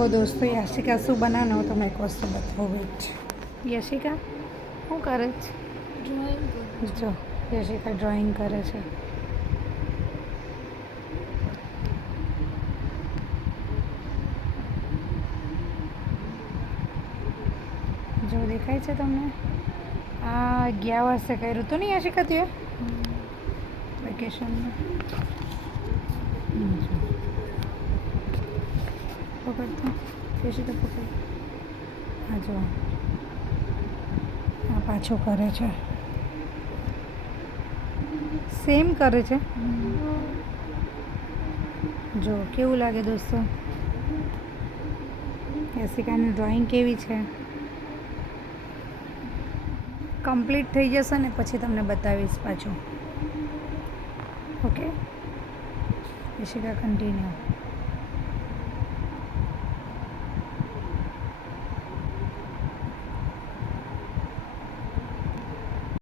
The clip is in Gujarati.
तो दोस्तों યાશિકા શું બનાવવાનો તમે એક વસ્તુ બતાવો વેટ યાશિકા શું કરે છે જો યાશિકા ડ્રોઈંગ કરે છે જો દેખાય છે તમને આ ગયા વર્ષે કર્યું હતું ને યાશિકા તે વેકેશનમાં પકડતો યાશિકા પકડ હા જો આ પાછું કરે છે સેમ કરે છે જો કેવું લાગે દોસ્તો યાશિકાની ડ્રોઈંગ કેવી છે કમ્પ્લીટ થઈ જશે ને પછી તમને બતાવીશ પાછું ઓકે યાશિકા કન્ટિન્યુ